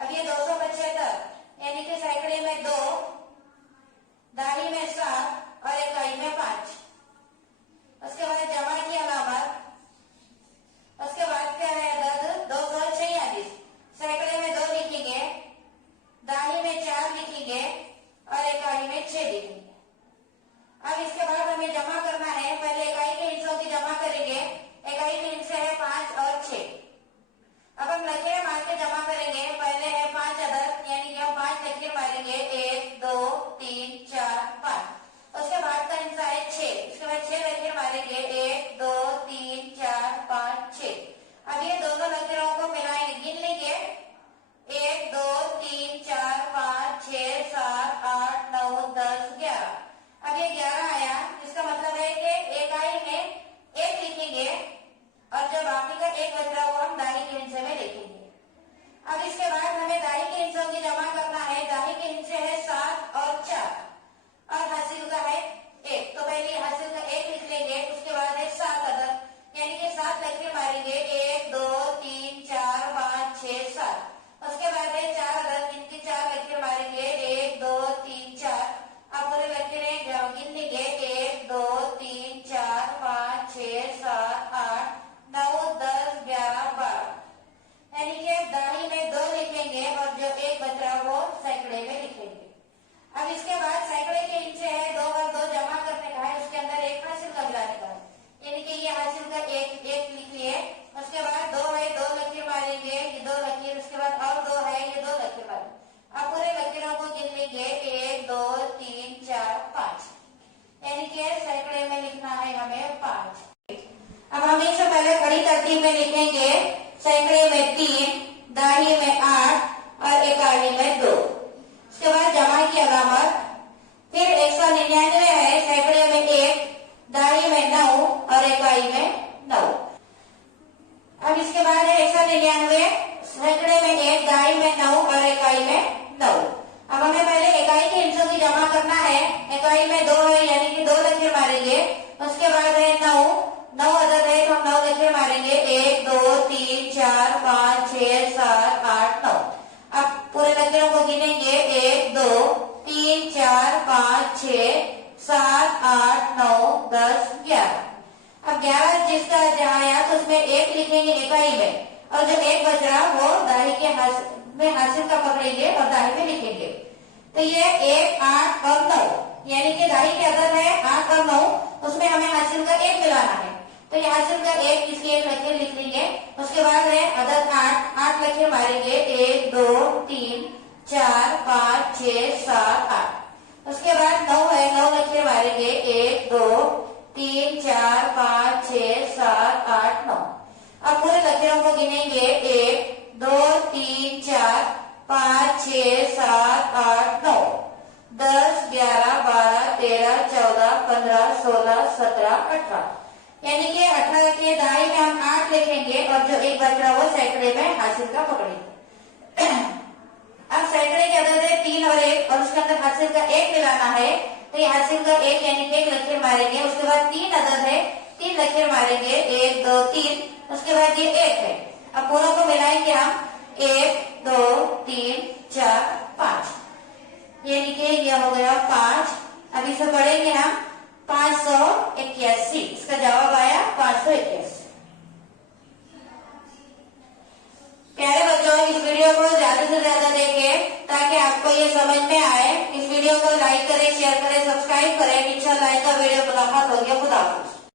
अब ये 275 यानी कि सैकड़े में 2, दाही में 7 और इकाई में 5। उसके बाद जमा की अलामत। उसके बाद क्या है अदद 246, सैकड़े में 2 लिखेंगे, दाही में 4 लिखेंगे और इकाई में 6 लिखेंगे। अब इसके बाद हमें जमा करना है। पहले इकाई के हिस्सों की जमा करेंगे। इकाई के हिस्से है 5 और 6। अब हम लकीरें मार के जमा करेंगे। पहले है 5 अदद यानी कि हम 5 लकीर मारेंगे, 1 2 3 4 5। उसके बाद का हिस्सा है 6, उसके बाद 6 लकीर मारेंगे, 1 2 3 4 5 6। अब ये दोनों लकीरों को मिलाएंगे, गिन लेंगे, 1 2 3 4 5 6 7 8 9 10 11। अब ये 11 आया, इसका मतलब है कि इकाई में 1 लिखेंगे और जो बाकी का 1 बच रहा वो हम दाही के हिस्से में लिखेंगे। अब इसके बाद हमें दाही के हिस्सों की जमा करना है। दाही के हिस्से है 7 और 4 और हासिल का है 1। तो पहले हासिल का 1 लिख लेंगे, उसके बाद है 7 अदद यानी कि 7 लकीर मारेंगे, 1 2 3 4 5 6 7। उसके बाद है 4 अदद जिनकी 4 लकीर मारेंगे, 1 2 3 4। अब पूरे लकीरें गिन लेंगे, 1 2 3 4 5 6 7 8 9 10 11 12। यानी कि दाही में 2 लिखेंगे और जो 1 बच रहा वो सैकड़े में लिखेंगे। अब इसके बाद सैकड़े के नीचे है 2 और 2 जमा करने का है, उसके अंदर एक हासिल का मिलाने का है, यानी कि ये हासिल का 1 लिख लिए। उसके बाद 2 है, 2 लकीर मारेंगे, ये 2 लकीर, उसके बाद और 2 है, ये 2 लकीर मारेंगे। अब पूरे लकीरों को गिन लेंगे, 1 2 3 4 5, यानी कि सैकड़े में लिखना है हमें 5। अब हम इससे पहले खड़ी तरतीब में लिखेंगे, सैकड़े में 3, दाही में 8 और इकाई में 2। उसके बाद जमा की अलामत। फिर 199 है, सैकड़े में 1, दाही में 9 और इकाई में 9। अब इसके बाद है 199, सैकड़े में 1, दाही में 9 और इकाई में 9। अब हमें पहले इकाई के हिस्सों की जमा करना है। इकाई में 2 है यानी कि 2 लकीर मारेंगे। उसके बाद है 9 अदद है तो हम 9 लकीर मारेंगे, 1 2 3 4 5 6 7 8 9। अब पूरे लकीरों को गिनेंगे, 1 2 3 4 5 6 7 8 9 10 11। अब 11 जिसका जहाँ आया तो उसमें 1 लिखेंगे इकाई में और जो 1 बच रहा वो दाही के में हासिल का पकड़ेंगे और दाही में लिखेंगे। तो ये 1 8 और 9 यानी कि दाही के अदद है 8 और 9, उसमें हमें हासिल का 1 मिलाना है। तो ये हासिल का 1 इसलिए 1 लकीर लिख लेंगे। उसके बाद है अदद 8 लकीर मारेंगे, 1 2 3 4 5 6 7 8। उसके बाद 9 है, 9 लकीर मारेंगे, 1 2 3 4 5 6 7 8 9। अब पूरे लकीरों को गिनेंगे, 1 2 3 4 5 6 7 8 9 10 11 12 13 14 15 16 17 18। यानी कि 18 के दाई में हम 8 लिखेंगे और जो 1 बच रहा वो सैकड़े में हासिल का पकड़ेंगे। अब सैकड़े के अदद है 3 और 1 और उसके अंदर हासिल का 1 मिलाना है। तो ये हासिल का 1 यानी कि 1 लकीर मारेंगे। उसके बाद 3 अदद है, 3 लकीर मारेंगे, 1 2 3। उसके बाद ये 1 है। अब पूरों को मिलाएंगे हम, 1 2 3 4 5, यानी कि ये हो गया 5। अब इसे पढ़ेंगे हम 581। इसका जवाब आया 581। प्यारे बच्चों, इस वीडियो को ज्यादा से ज्यादा देखें ताकि आपको ये समझ में आए। इस वीडियो को लाइक करें, शेयर करें, सब्सक्राइब करें। इंशाल्लाह का वीडियो मुलाकात होगी। खुदा हाफिज़।